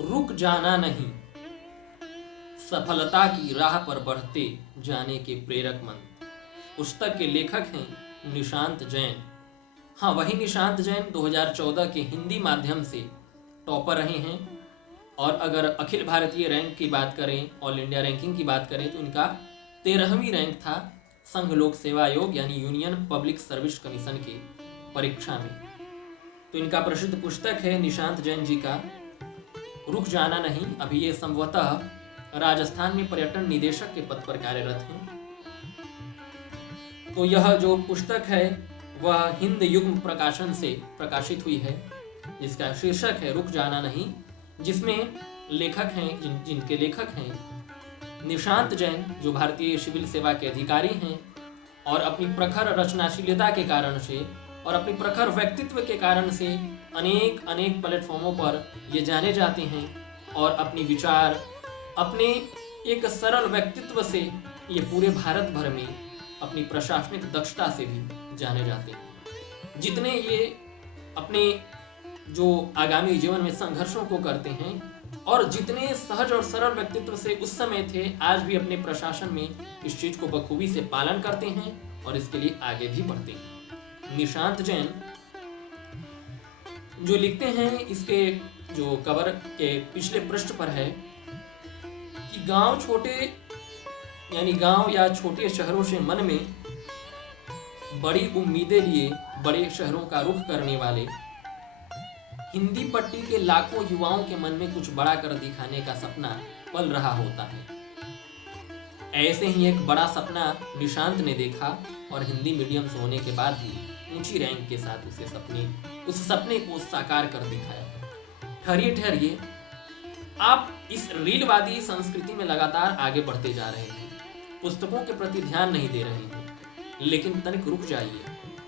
रुक जाना नहीं, सफलता की राह पर बढ़ते जाने के प्रेरक मंत्र। पुस्तक के लेखक हैं निशांत जैन। हाँ, वही निशांत जैन 2014 के हिंदी माध्यम से टॉपर रहे हैं। और अगर अखिल भारतीय रैंक की बात करें, ऑल इंडिया रैंकिंग की बात करें, तो इनका 13वीं रैंक था संघ लोक सेवा आयोग यानी यूनियन पब्लिक सर्विस कमीशन की परीक्षा में। तो इनका प्रसिद्ध पुस्तक है निशांत जैन जी का रुक जाना नहीं। अभी ये संभवतः राजस्थान में पर्यटन निदेशक के पद पर कार्यरत हैं। तो यह जो पुस्तक है वह हिंद युग्म प्रकाशन से प्रकाशित हुई है, जिसका शीर्षक है रुक जाना नहीं, जिसमें लेखक हैं जिनके लेखक हैं निशांत जैन, जो भारतीय सिविल सेवा के अधिकारी हैं और अपनी प्रखर रचनाशीलता के कारण से और अपनी प्रखर व्यक्तित्व के कारण से अनेक प्लेटफॉर्मों पर ये जाने जाते हैं और अपनी विचार, अपने एक सरल व्यक्तित्व से ये पूरे भारत भर में अपनी प्रशासनिक दक्षता से भी जाने जाते हैं। जितने ये अपने जो आगामी जीवन में संघर्षों को करते हैं और जितने सहज और सरल व्यक्तित्व से उस समय थे, आज भी अपने प्रशासन में इस चीज को बखूबी से पालन करते हैं और इसके लिए आगे भी बढ़ते हैं। निशांत जैन जो लिखते हैं, इसके जो कवर के पिछले पृष्ठ पर है कि गांव छोटे यानी गांव या छोटे शहरों से मन में बड़ी उम्मीदें लिए बड़े शहरों का रुख करने वाले हिंदी पट्टी के लाखों युवाओं के मन में कुछ बड़ा कर दिखाने का सपना पल रहा होता है। ऐसे ही एक बड़ा सपना निशांत ने देखा और हिंदी मीडियम से होने के बाद भी ऊंची रैंक के साथ उस सपने को साकार कर दिखाया। ठहरिए, आप इस रीलवादी संस्कृति में लगातार आगे बढ़ते जा रहे हैं, पुस्तकों के प्रति ध्यान नहीं दे रहे हैं, लेकिन तनिक रुक जाइए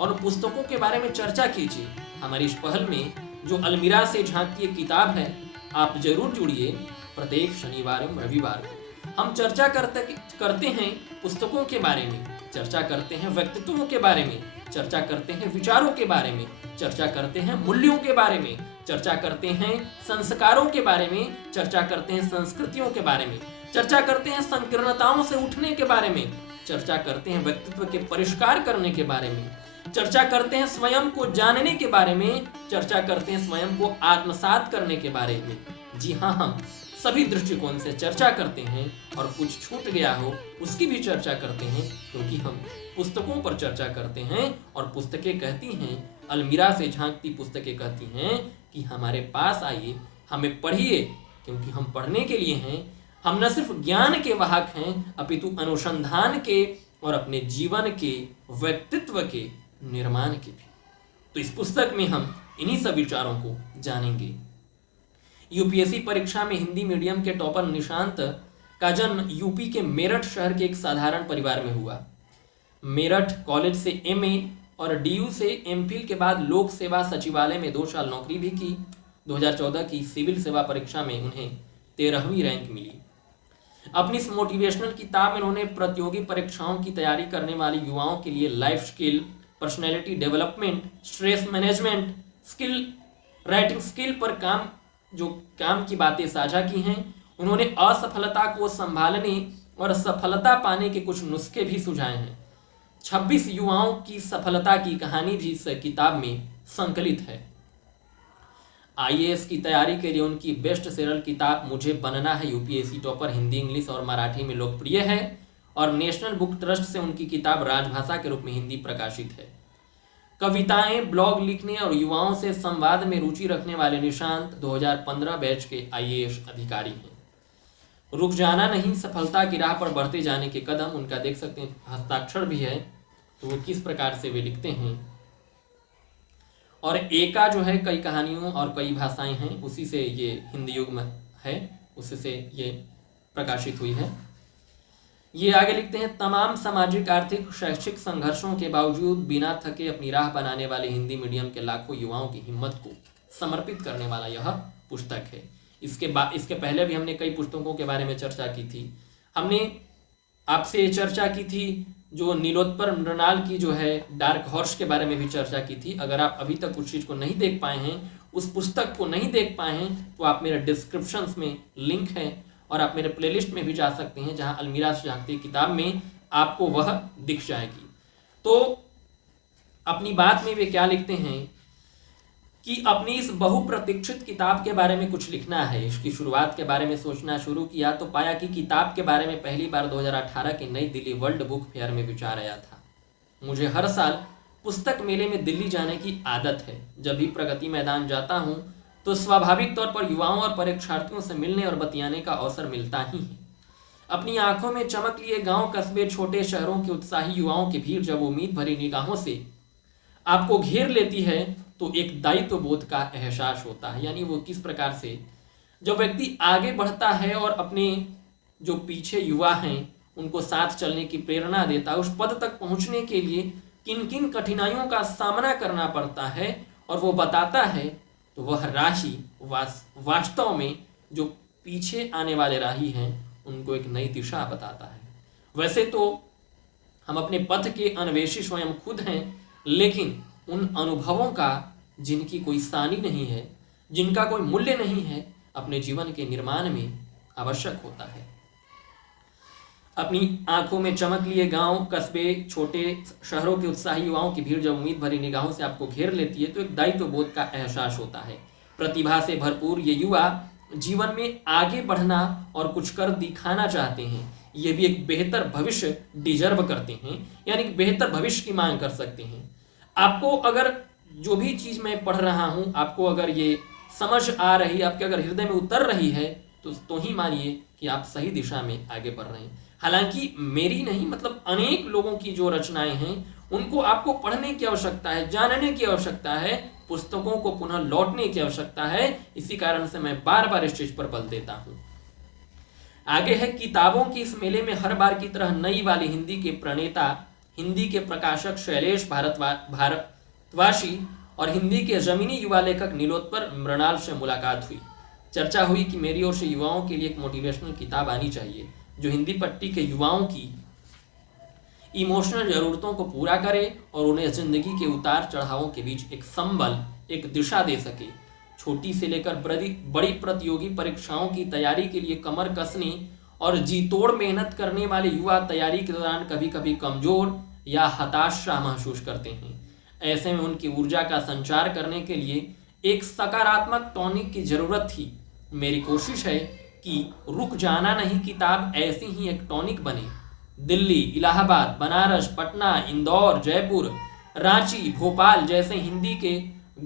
और पुस्तकों के बारे में चर्चा कीजिए। हमारी इस पहल में जो अलमीरा से झांकती एक किताब है, आप जरूर जुड़िए। प्रत्येक शनिवार एवं रविवार को हम चर्चा करते हैं पुस्तकों के बारे में, चर्चा करते हैं व्यक्तित्वों के बारे में, चर्चा करते हैं विचारों के बारे में, चर्चा करते हैं मूल्यों के बारे में, चर्चा करते हैं संस्कारों के बारे में, चर्चा करते हैं संस्कृतियों के बारे में, चर्चा करते हैं संकीर्णताओं से उठने के बारे में, चर्चा करते हैं व्यक्तित्व के परिष्कार करने के बारे में, चर्चा करते हैं स्वयं को जानने के बारे में, चर्चा करते हैं स्वयं को आत्मसात करने के बारे में। जी हाँ, हम सभी दृष्टिकोण से चर्चा करते हैं और कुछ छूट गया हो उसकी भी चर्चा करते हैं, क्योंकि हम पुस्तकों पर चर्चा करते हैं और पुस्तकें कहती हैं, अलमीरा से झांकती पुस्तकें कहती हैं कि हमारे पास आइए, हमें पढ़िए, क्योंकि हम पढ़ने के लिए हैं। हम न सिर्फ ज्ञान के वाहक हैं, अपितु अनुसंधान के और अपने जीवन के व्यक्तित्व के निर्माण के भी। तो इस पुस्तक में हम इन्हीं सब विचारों को जानेंगे। यूपीएससी परीक्षा में हिंदी मीडियम के टॉपर निशांत का जन्म यूपी के मेरठ शहर के एक साधारण परिवार में हुआ। मेरठ कॉलेज से एमए और डीयू से एमफिल के बाद लोक सेवा सचिवालय में 2 साल नौकरी भी की। 2014 की सिविल सेवा परीक्षा में उन्हें 13वीं रैंक मिली। अपनी इस मोटिवेशनल किताब में उन्होंने प्रतियोगी परीक्षाओं की तैयारी करने वाले युवाओं के लिए life skill, personality development, stress management, skill, writing skill पर काम की बातें साझा की हैं। उन्होंने असफलता को संभालने और सफलता पाने के कुछ नुस्खे भी सुझाए हैं। 26 युवाओं की सफलता की कहानी भी इस किताब में संकलित है। आईएएस की तैयारी के लिए उनकी बेस्ट सेलर किताब मुझे बनना है यूपीएससी टॉपर हिंदी, इंग्लिश और मराठी में लोकप्रिय है और नेशनल बुक ट्रस्ट से उनकी किताब राजभाषा के रूप में हिंदी प्रकाशित है। कविताएं, ब्लॉग लिखने और युवाओं से संवाद में रुचि रखने वाले निशांत 2015 बैच के आईएएस अधिकारी हैं। रुक जाना नहीं, सफलता की राह पर बढ़ते जाने के कदम, उनका देख सकते हैं हस्ताक्षर भी है, तो वो किस प्रकार से वे लिखते हैं। और एका जो है कई कहानियों और कई भाषाएं हैं, उसी से ये हिंदी युग है, उसी से ये प्रकाशित हुई है। ये आगे लिखते हैं, तमाम सामाजिक, आर्थिक, शैक्षिक संघर्षों के बावजूद बिना थके अपनी राह बनाने वाले हिंदी मीडियम के लाखों युवाओं की हिम्मत को समर्पित करने वाला यह पुस्तक है। इसके पहले भी हमने कई पुस्तकों के बारे में चर्चा की थी। हमने आपसे चर्चा की थी जो नीलोत्पल मृणाल की जो है डार्क हॉर्स के बारे में भी चर्चा की थी। अगर आप अभी तक उस चीज़ को नहीं देख पाए हैं, उस पुस्तक को नहीं देख पाए हैं तो आप मेरे डिस्क्रिप्शन में लिंक है और आप मेरे प्लेलिस्ट में भी जा सकते हैं, जहां अलमीरा से झांकती किताब में आपको वह दिख जाएगी। तो अपनी बात में वे क्या लिखते हैं कि अपनी इस बहुप्रतीक्षित किताब के बारे में कुछ लिखना है। इसकी शुरुआत के बारे में सोचना शुरू किया तो पाया कि किताब के बारे में पहली बार 2018 के नई दिल्ली वर्ल्ड बुक फेयर में विचार आया था। मुझे हर साल पुस्तक मेले में दिल्ली जाने की आदत है। जब भी प्रगति मैदान जाता हूँ तो स्वाभाविक तौर पर युवाओं और परीक्षार्थियों से मिलने और बतियाने का अवसर मिलता ही है। अपनी आंखों में चमक लिए गांव, कस्बे, छोटे शहरों के उत्साही युवाओं की भीड़ जब उम्मीद भरी निगाहों से आपको घेर लेती है तो एक दायित्व बोध का एहसास होता है। यानी वो किस प्रकार से जब व्यक्ति आगे बढ़ता है और अपने जो पीछे युवा हैं उनको साथ चलने की प्रेरणा देता है, उस पद तक पहुंचने के लिए किन किन कठिनाइयों का सामना करना पड़ता है और वो बताता है, तो वह राही वास्तव में जो पीछे आने वाले राही हैं उनको एक नई दिशा बताता है। वैसे तो हम अपने पथ के अन्वेषी स्वयं खुद हैं, लेकिन उन अनुभवों का जिनकी कोई सानी नहीं है, जिनका कोई मूल्य नहीं है, अपने जीवन के निर्माण में आवश्यक होता है। अपनी आंखों में चमक लिए गांव, कस्बे, छोटे शहरों के उत्साही युवाओं की भीड़ जब उम्मीद भरी निगाहों से आपको घेर लेती है तो एक दायित्व बोध का एहसास होता है। प्रतिभा से भरपूर ये युवा जीवन में आगे बढ़ना और कुछ कर दिखाना चाहते हैं। ये भी एक बेहतर भविष्य डिजर्व करते हैं, यानी बेहतर भविष्य की मांग कर सकते हैं। आपको अगर जो भी चीज़ मैं पढ़ रहा हूँ आपको अगर ये समझ आ रही, आपके अगर हृदय में उतर रही है तो ही मानिए कि आप सही दिशा में आगे बढ़ रहे हैं। हालांकि मेरी नहीं, मतलब अनेक लोगों की जो रचनाएं हैं उनको आपको पढ़ने की आवश्यकता है, जानने की आवश्यकता है, पुस्तकों को पुनः लौटने की आवश्यकता है। इसी कारण से मैं बार बार इस चीज पर बल देता हूँ। आगे है, किताबों की इस मेले में हर बार की तरह नई वाली हिंदी के प्रणेता, हिंदी के प्रकाशक शैलेश भारतवासी और हिंदी के जमीनी युवा लेखक नीलोत्पल मृणाल से मुलाकात हुई। चर्चा हुई कि मेरी ओर से युवाओं के लिए एक मोटिवेशनल किताब आनी चाहिए जो हिंदी पट्टी के युवाओं की इमोशनल जरूरतों को पूरा करे और उन्हें जिंदगी के उतार चढ़ावों के बीच एक संबल, एक दिशा दे सके। छोटी से लेकर बड़ी प्रतियोगी परीक्षाओं की तैयारी के लिए कमर कसने और जी तोड़ मेहनत करने वाले युवा तैयारी के दौरान कभी कभी कमजोर या हताशा महसूस करते हैं। ऐसे में उनकी ऊर्जा का संचार करने के लिए एक सकारात्मक टॉनिक की जरूरत थी। मेरी कोशिश है कि रुक जाना नहीं किताब ऐसी ही एक टॉनिक बने। दिल्ली, इलाहाबाद, बनारस, पटना, इंदौर, जयपुर, रांची, भोपाल जैसे हिंदी के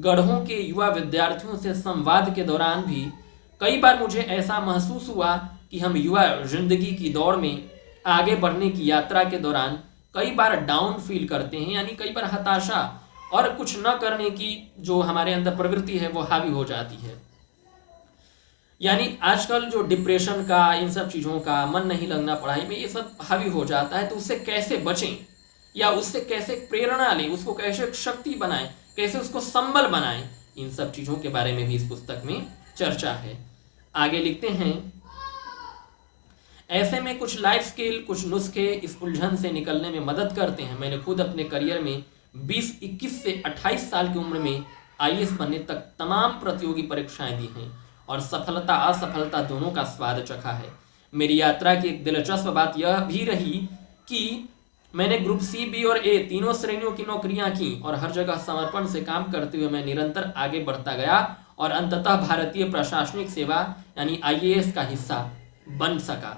गढ़ों के युवा विद्यार्थियों से संवाद के दौरान भी कई बार मुझे ऐसा महसूस हुआ कि हम युवा जिंदगी की दौड़ में आगे बढ़ने की यात्रा के दौरान कई बार डाउन फील करते हैं, यानी कई बार हताशा और कुछ न करने की जो हमारे अंदर प्रवृत्ति है वो हावी हो जाती है। यानी आजकल जो डिप्रेशन का, इन सब चीज़ों का, मन नहीं लगना पढ़ाई में, ये सब हावी हो जाता है। तो उससे कैसे बचें या उससे कैसे प्रेरणा लें, उसको कैसे शक्ति बनाएं, कैसे उसको संबल बनाएं, इन सब चीज़ों के बारे में भी इस पुस्तक में चर्चा है। आगे लिखते हैं, ऐसे में कुछ लाइफ स्किल, कुछ नुस्खे इस उलझन से निकलने में मदद करते हैं। मैंने खुद अपने करियर में 21 से 28 साल की उम्र में IAS बनने तक तमाम प्रतियोगी परीक्षाएं दी हैं और सफलता असफलता दोनों का स्वाद चखा है। मेरी यात्रा की एक दिलचस्प बात यह भी रही कि मैंने ग्रुप C, B और A तीनों श्रेणियों की नौकरियां की और हर जगह समर्पण से काम करते हुए मैं निरंतर आगे बढ़ता गया और अंततः भारतीय प्रशासनिक सेवा यानी IAS का हिस्सा बन सका।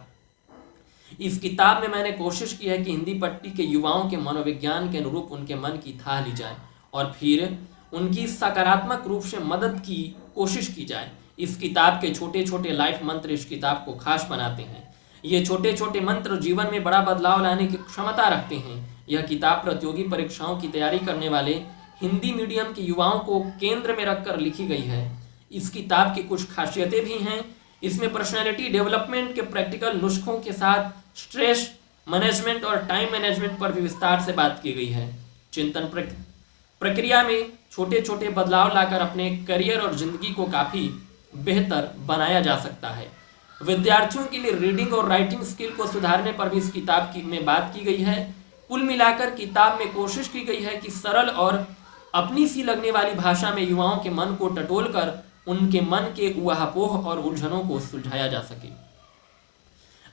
इस किताब में मैंने कोशिश की है कि हिंदी पट्टी के युवाओं के मनोविज्ञान के अनुरूप उनके मन की थाह ली जाए और फिर उनकी सकारात्मक रूप से मदद की कोशिश की जाए। इस किताब के छोटे छोटे लाइफ मंत्र इस किताब को खास बनाते हैं। ये छोटे छोटे मंत्र जीवन में बड़ा बदलाव लाने की क्षमता रखते हैं। यह किताब प्रतियोगी परीक्षाओं की तैयारी करने वाले हिंदी मीडियम के युवाओं को केंद्र में रखकर लिखी गई है। इस किताब की कुछ खासियतें भी हैं। इसमें पर्सनैलिटी डेवलपमेंट के प्रैक्टिकल नुस्खों के साथ स्ट्रेस मैनेजमेंट और टाइम मैनेजमेंट पर भी विस्तार से बात की गई है। चिंतन प्रक्रिया में छोटे छोटे बदलाव लाकर अपने करियर और जिंदगी को काफ़ी बेहतर बनाया जा सकता है। विद्यार्थियों के लिए रीडिंग और राइटिंग स्किल को सुधारने पर भी इस किताब में बात की गई है। कुल मिलाकर किताब में कोशिश की गई है कि सरल और अपनी सी लगने वाली भाषा में युवाओं के मन को टटोलकर उनके मन के उहापोह और उलझनों को सुलझाया जा सके।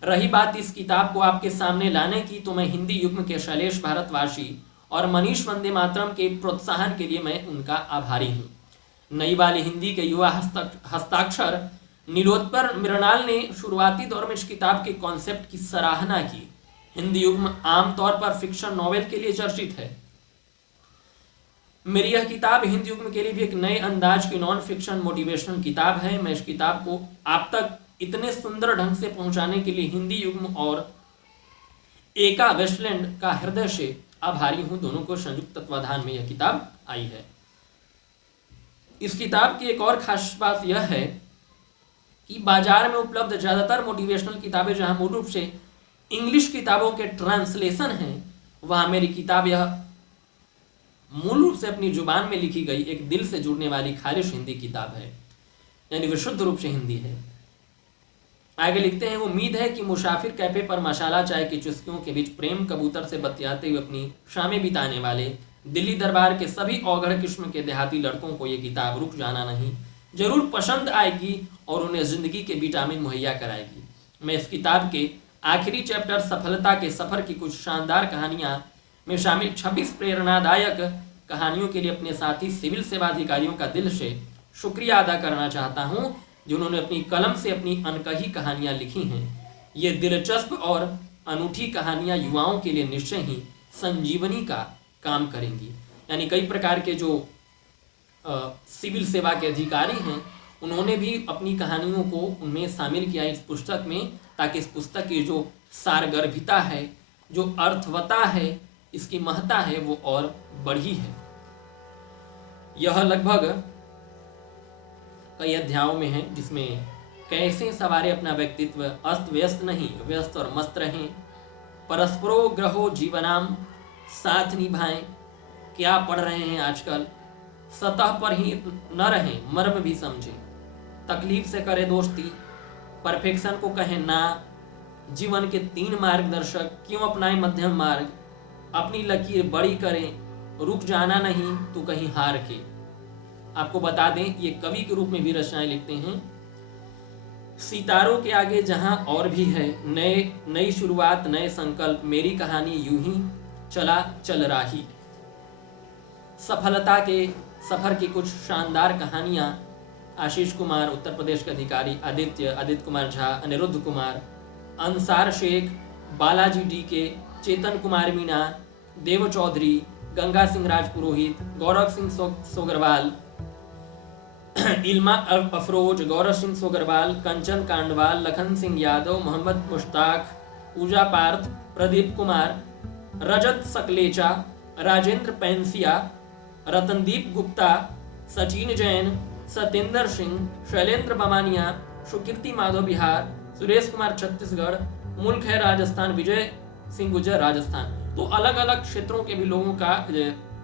रही बात इस किताब को आपके सामने लाने की, तो मैं हिंदी युग्म के शैलेश भारतवासी और मनीष वंदे मातरम के प्रोत्साहन के लिए मैं उनका आभारी हूँ। नई वाली हिंदी के युवा हस्ताक्षर नीलोत्पल मृणाल ने शुरुआती दौर में इस किताब के कॉन्सेप्ट की सराहना की। हिंदी युग्म आमतौर पर फिक्शन नॉवेल के लिए चर्चित है। मेरी यह किताब हिंदी युग्म के लिए भी एक नए अंदाज की नॉन फिक्शन मोटिवेशनल किताब है। मैं इस किताब को आप तक इतने सुंदर ढंग से पहुंचाने के लिए हिंदी युग्म और एका वेस्टलैंड का हृदय से आभारी हूं। दोनों को संयुक्त तत्वाधान में यह किताब आई है। इस किताब की एक और खास बात यह है कि बाजार में उपलब्ध ज्यादातर मोटिवेशनल किताबें जहां मूल रूप से इंग्लिश किताबों के ट्रांसलेशन हैं, वहां मेरी किताब यह मूल रूप से अपनी जुबान में लिखी गई एक दिल से जुड़ने वाली खालिश हिंदी किताब है, यानी विशुद्ध रूप से हिंदी है। आगे लिखते हैं, उम्मीद है कि मुसाफिर कैफे पर मसाला चाय की चुस्कियों के बीच प्रेम कबूतर से बतियाते हुए अपनी शामें बिताने वाले दिल्ली दरबार के सभी औगढ़ किस्म के देहाती लड़कों को ये किताब रुक जाना नहीं जरूर पसंद आएगी और उन्हें जिंदगी के विटामिन मुहैया कराएगी। मैं इस किताब के आखिरी चैप्टर सफलता के सफर की कुछ शानदार कहानियां में शामिल 26 प्रेरणादायक कहानियों के लिए अपने साथी सिविल सेवा अधिकारियों का दिल से शुक्रिया अदा करना चाहता हूं, जिन्होंने अपनी कलम से अपनी अनकही कहानियां लिखी हैं। ये दिलचस्प और अनूठी कहानियां युवाओं के लिए निश्चय ही संजीवनी का काम करेंगी। यानी कई प्रकार के जो सिविल सेवा के अधिकारी हैं, उन्होंने भी अपनी कहानियों को उनमें शामिल किया इस पुस्तक में, ताकि इस पुस्तक की जो सारगर्भिता है, जो अर्थवता है, इसकी महत्ता है, वो और बढ़ी है। यह लगभग कई अध्यायों में है, जिसमें कैसे सवारे अपना व्यक्तित्व, अस्त व्यस्त नहीं व्यस्त और मस्त रहें, परस्परो ग्रहो जीवनाम, साथ निभाएं, क्या पढ़ रहे हैं आजकल, सतह पर ही न रहें, मर्म भी समझें, तकलीफ से करें दोस्ती, परफेक्शन को कहें ना, जीवन के 3 मार्गदर्शक, क्यों अपनाएं मध्यम मार्ग, अपनी लकीर बड़ी करें, रुक जाना नहीं तो कहीं हार के। आपको बता दें, ये कवि के रूप में भी रचनाएं लिखते हैं। सितारों के आगे जहां और भी है, नई शुरुआत, नए संकल्प, मेरी कहानी यूं ही चल रही। सफलता के सफर की कुछ शानदार कहानियां आशीष कुमार, उत्तर प्रदेश के अधिकारी आदित्य कुमार झा, अनिरुद्ध कुमार, अंसार शेख, बालाजी डीके, चेतन कुमार मीना, देव चौधरी, गंगा सिंह राजपुरोहित, गौरव सिंह सोगरवाल, इल्मा अफरोज, गौरव सिंह सोगरवाल, कंचन कांडवाल, लखन सिंह यादव, मोहम्मद मुश्ताक, पूजा पार्थ, प्रदीप कुमार, रजत सकलेचा, राजेंद्र पैंसिया, रतनदीप गुप्ता, सचिन जैन, सत्येंद्र सिंह, शैलेंद्र बमानिया, सुकीर्ति माधव बिहार, सुरेश कुमार छत्तीसगढ़, मुल्क है राजस्थान, विजय सिंह गुजर राजस्थान। तो अलग अलग क्षेत्रों के भी लोगों का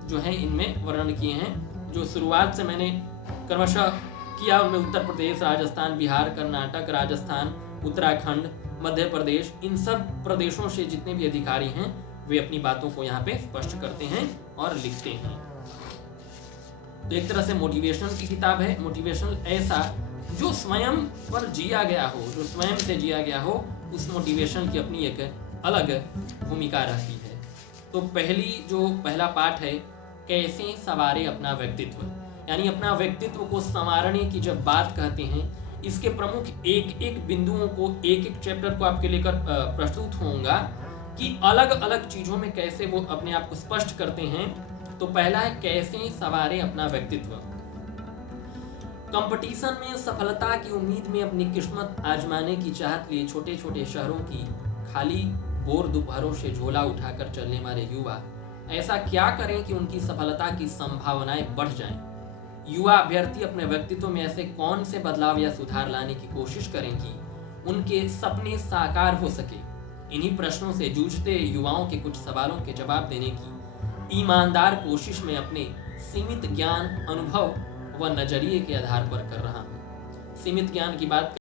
जो है इनमें वर्णन किए हैं। जो शुरुआत से मैंने क्रमशः किया उनमें उत्तर प्रदेश, राजस्थान, बिहार, कर्नाटक, राजस्थान, उत्तराखंड, मध्य प्रदेश, इन सब प्रदेशों से जितने भी अधिकारी हैं वे अपनी बातों को यहाँ पे स्पष्ट करते हैं और लिखते हैं। तो एक तरह से मोटिवेशनल की किताब है। मोटिवेशनल ऐसा जो स्वयं पर जिया गया हो, जो स्वयं से जिया गया हो, उस मोटिवेशन की अपनी एक अलग भूमिका रहती है। तो पहला पाठ है, कैसे संवारे अपना व्यक्तित्व। यानी अपना व्यक्तित्व को संवारने की जब बात कहते हैं, इसके प्रमुख एक एक बिंदुओं को, एक एक चैप्टर को आपके लेकर प्रस्तुत होऊंगा कि अलग अलग चीजों में कैसे वो अपने आप को स्पष्ट करते हैं। तो पहला है, कैसे संवारे अपना व्यक्तित्व। कंपटीशन में सफलता की उम्मीद में अपनी किस्मत आजमाने की चाहत लिए छोटे छोटे शहरों की खाली बोर दोपहरों से झोला उठाकर चलने वाले युवा ऐसा क्या करें कि उनकी सफलता की संभावनाएं बढ़ जाएं। युवा अभ्यर्थी अपने व्यक्तित्व में ऐसे कौन से बदलाव या सुधार लाने की कोशिश करें कि उनके सपने साकार हो सके। इन्हीं प्रश्नों से जूझते युवाओं के कुछ सवालों के जवाब देने की ईमानदार कोशिश में अपने सीमित ज्ञान, अनुभव व नजरिए के आधार पर कर रहा हूँ। सीमित ज्ञान की बात